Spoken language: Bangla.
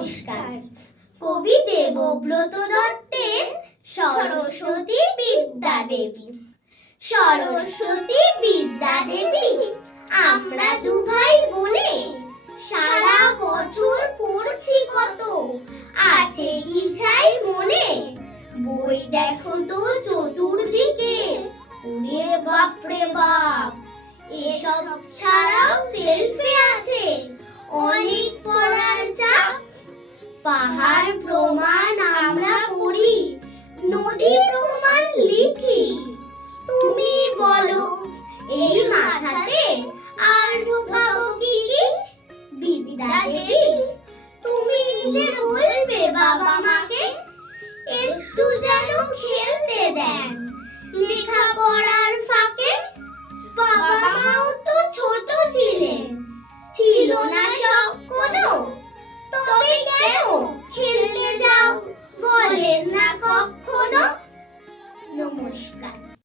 নমস্কার। কবি দেবব্রত দত্তের সরস্বতী বিদ্যা দেবী। সরস্বতী বিদ্যা দেবী আমরা দু ভাই বোনে সারা বছর পড়ছি কত, আছে কি ছাই মনে? বই দেখো তো চতুর্দিকে, ওরে বাপ রে বাপ, এসব ছাড়াও সেলফে আছে অনেক পড়ার চাপ। পাহাড় প্রমাণ আমরা পড়ি, নদী প্রমাণ লিখি। তুমি বলো এই মাথাতে আর ঢোকাবো কি? বিদ্যা দেবী তুমি যে বলবে বাবা মাকে একটু যেন খেলতে দেন, লেখাপড়া